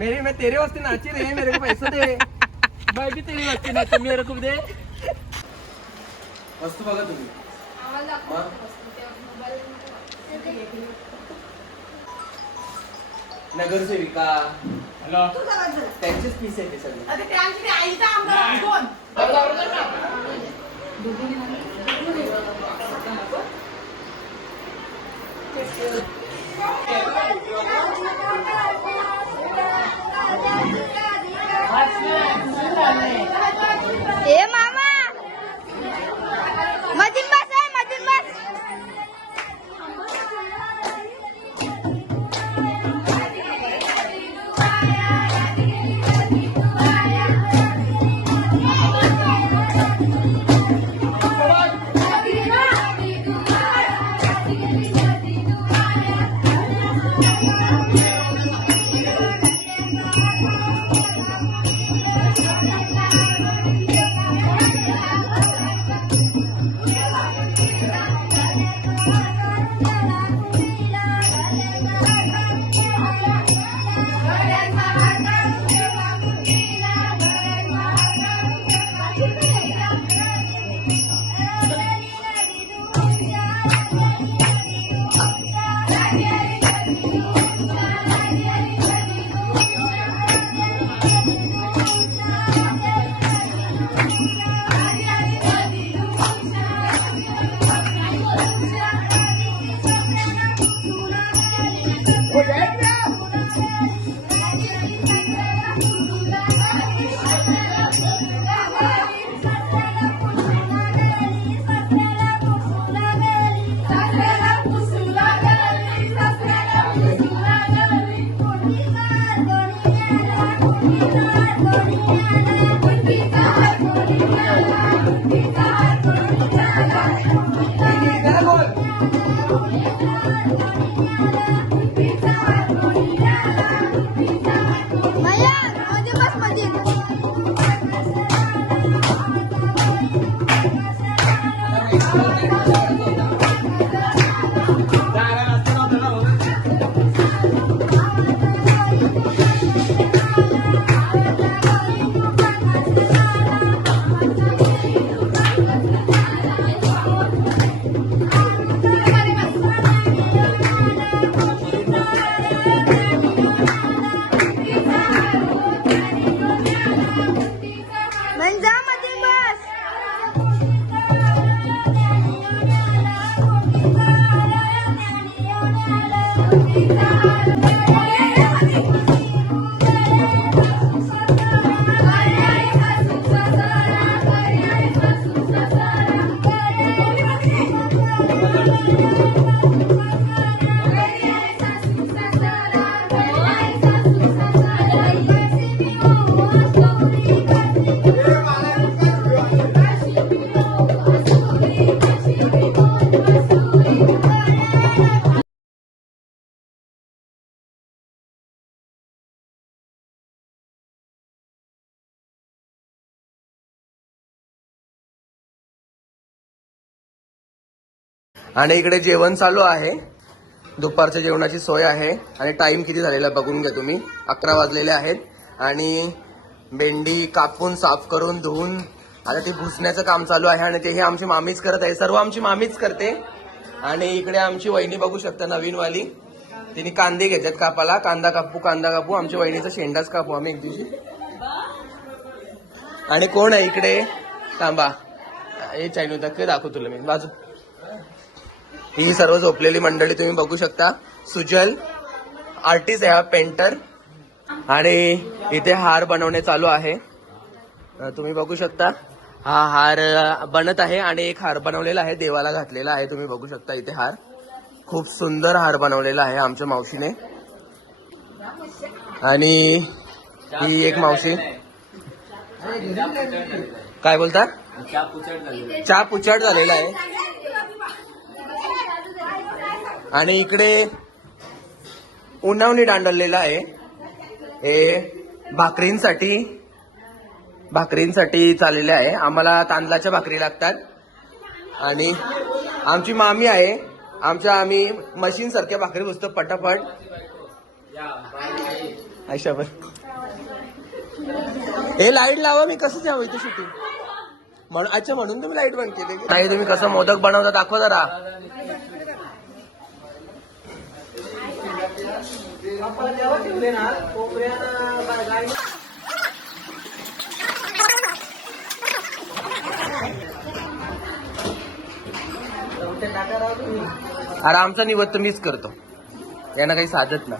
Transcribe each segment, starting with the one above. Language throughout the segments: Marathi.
मैं तेरे वास्ते नाची रही है, मेरे को पैसे दे. मैं भी तेरी वास्ते नाचू, मेरे को दे. वस्तू बघा तुम्ही. नगरसेविका हॅलो त्यांचेच पीस आहे ते सगळे. ए मामा मधीन बस आहे, मधीन बस. आणि इकडे जेवण चालू आहे, दुपारच्या जेवणाची सोय आहे. आणि टाइम किती झालेला बघून घ्या तुम्ही, 11 वाजलेले आहेत. आणि भेंडी कापून साफ करून धुवून आता ती भुसण्याचं काम चालू आहे. आणि ते हे आमची मामीच करत आहे, सर्व आमची मामीच करते. आणि इकडे आमची वहिनी बघू शकता नवीनवाली, तिने कांदे घेतात कापाला. कांदा कापू आमच्या वहिनीचा शेंडाच कापू आम्ही एक दिवशी. आणि कोण आहे इकडे, थांबा हे चायनू दाखव तुला मी बाजू. ही सर्व झोपलेली मंडळी तुम्ही बघू शकता. सुजल आर्टिस्ट आहे, हा पेंटर. आणि इथे हार बनवणे चालू आहे, तुम्ही बघू शकता. हा हार बनत आहे आणि एक हार बनवलेला आहे, देवाला घातलेला आहे. तुम्ही बघू शकता इथे हार, खूप सुंदर हार बनवलेला आहे आमच्या मावशीने. आणि ही एक मावशी काय बोलता, चहा पुचट झालेला आहे. आणि इकडे उन्हावणी दांडलेला आहे, हे भाकरींसाठी चाललेले आहे. आम्हाला तांदळाच्या भाकरी लागतात. आणि आमची मामी आहे, आम्ही मशीन सारख्या भाकरी बसतो पटापट. आयशावर हे लाईट लावा, मी कसं जावं इथे शूटिंग म्हणून. अच्छा, म्हणून तुम्ही लाईट बंद केली. नाही, तुम्ही कसं मोदक बनवता दाखवा जरा. अरे आमचा निवड मीच करतो, यांना काही साधत ना.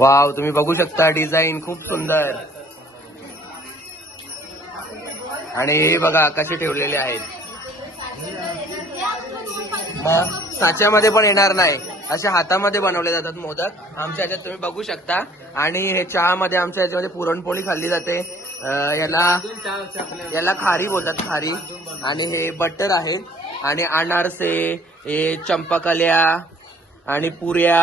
वाव, तुम्ही बघू शकता डिझाईन खूप सुंदर. आणि हे बघा कसे ठेवलेले आहेत. मग साच्यामध्ये पण येणार नाही, अशा हातामध्ये बनवले जातात मोदक आमच्या ह्याच्यात, तुम्ही बघू शकता. आणि हे चहामध्ये आमच्या ह्याच्यामध्ये पुरणपोळी खाल्ली जाते. याला खारी बोलतात, खारी. आणि हे बटर आहे. आणि अनारसे, हे चंपाकल्या आणि पुऱ्या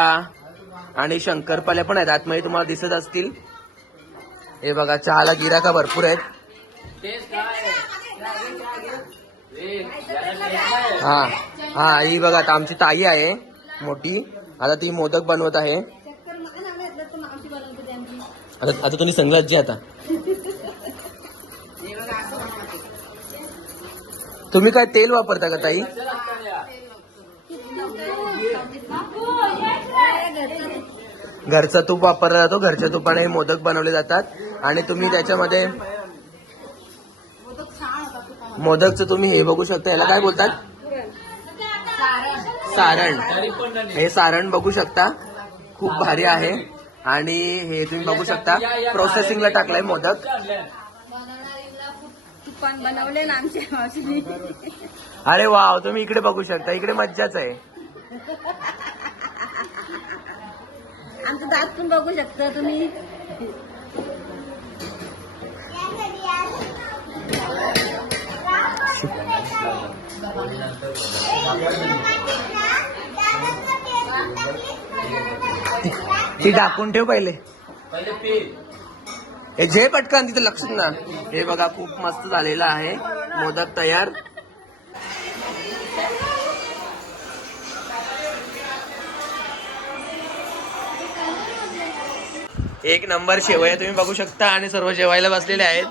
आणि शंकरपाल्या पण आहेत आतमध्ये, तुम्हाला दिसत असतील. हे बघा, चहाला गिराका भरपूर आहेत. हा हा, ही बघा आता आमची ताई आहे मोठी, आता ती मोदक बनवत आहे. आता तुम्ही सांगलात जे, आता तुम्ही काय तेल वापरता का ताई? घरचा तूप वापरला जातो, घरच्या तुपाने हे मोदक बनवले जातात. आणि तुम्ही त्याच्यामध्ये मोदकचं तुम्ही हे बघू शकता, याला काय बोलतात? सारण. हे सारण बघू शकता, खूप भारी आहे. आणि हे तुम्ही बघू शकता प्रोसेसिंगला टाकलाय मोदक. बनवले ना आमच्या मावशीने. अरे वाव, तुम्ही इकडे बघू शकता, इकडे मज्जाच आहे. आमचं दात पण बघू शकता तुम्ही. ती टाकून ठेव पहिले. हे जे पटकन तिथे लक्षात ना. हे बघा, खूप मस्त झालेलं आहे मोदक तयार. एक नंबर शेवया तुम्ही बघू शकता. आणि सर्व जेवायला बसलेले आहेत.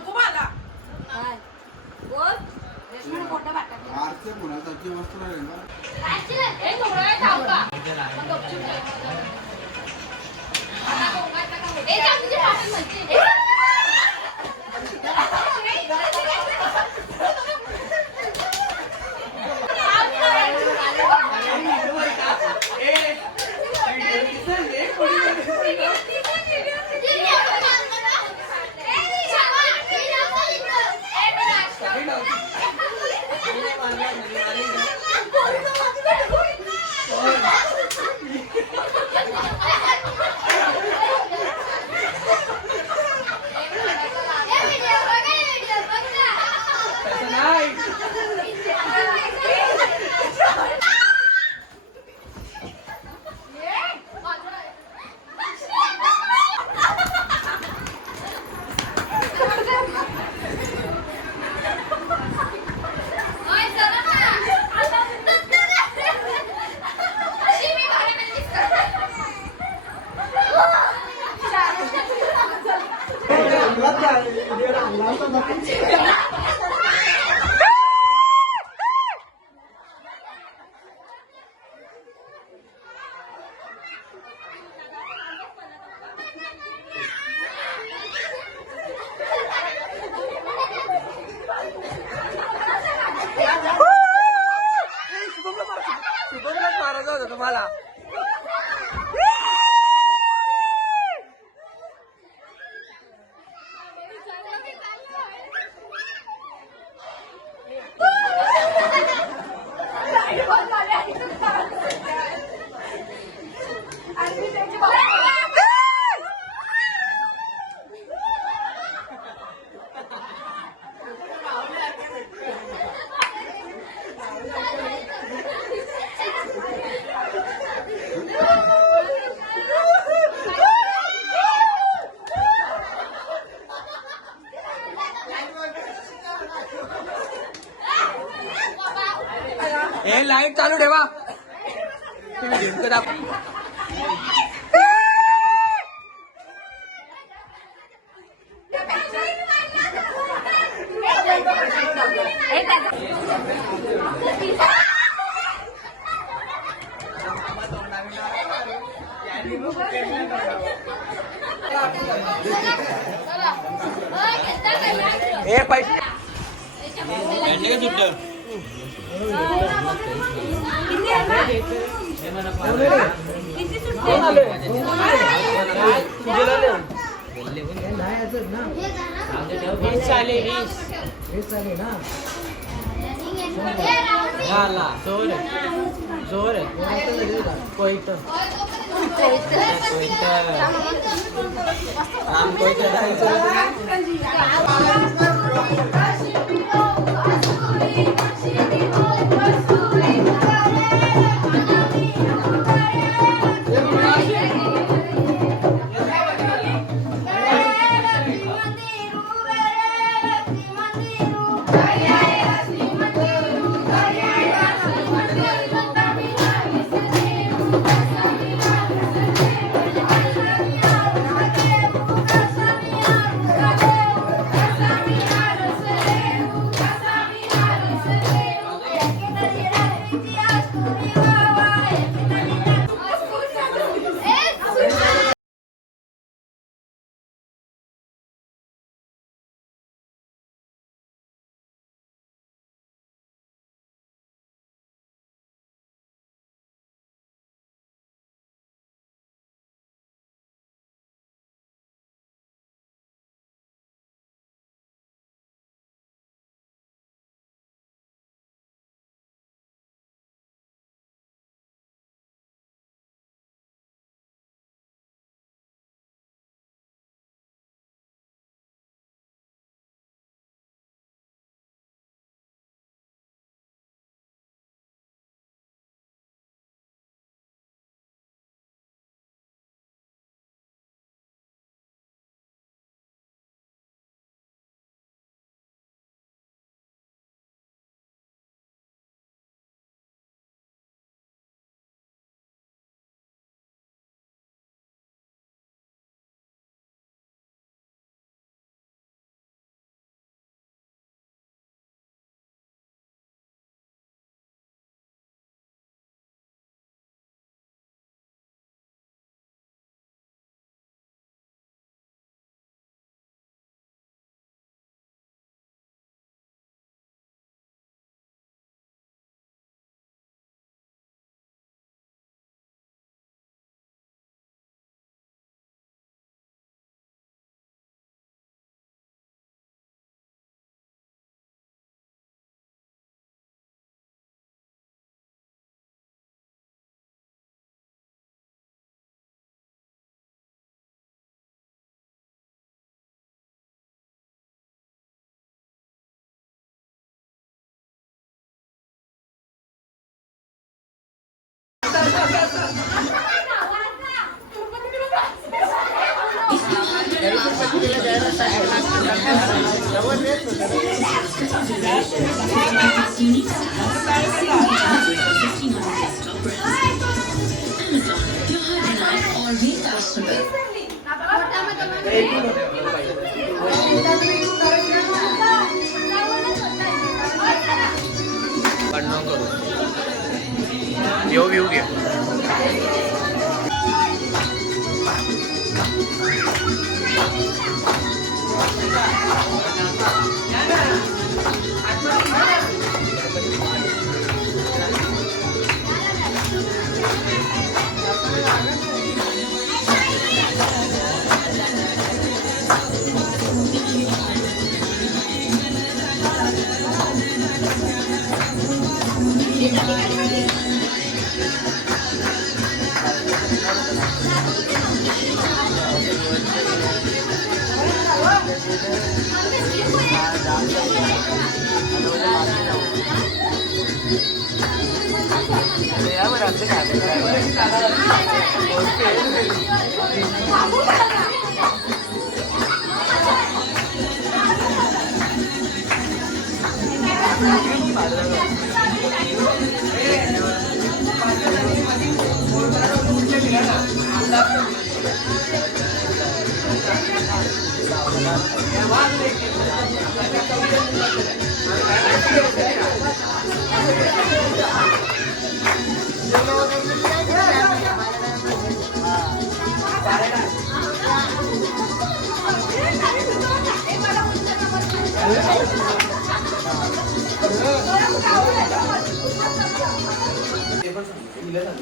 तुम्हाला हे लाईट चालू ठेवा. नेमकं दाखव. ए पैसे यो व्ह्यू घे.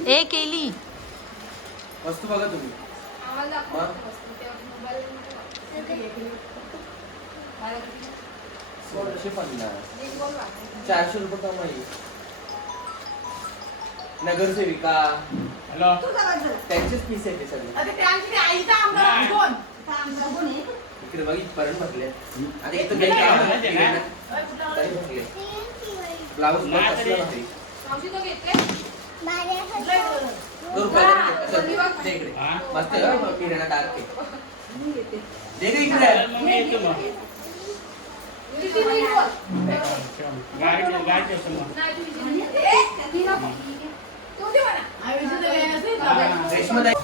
ए केली वस्तू बघा तुम्ही. सोळाशे 400 रुपये कमाई. नगरसेविका त्यांचेच पीस आहे ते सगळे. इकडे बघ इथपर्यंत भरले. आता इथं काही काम नाही. काही भरले. ब्लाऊज पण कसला भारी. 2 रुपयाला दे इकडे. मस्त आहे बघ, किराणा डार्क आहे. दे रे इकडे. रेशमाताई.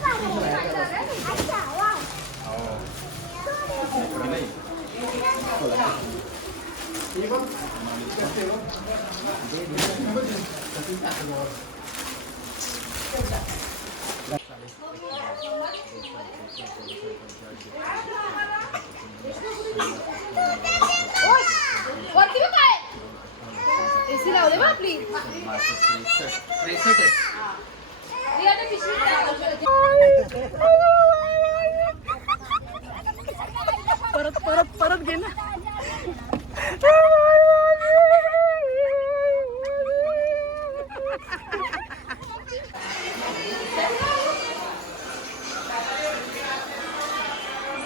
वरती बघ काय एसी लावले बा आपली 63. परत परत परत घे ना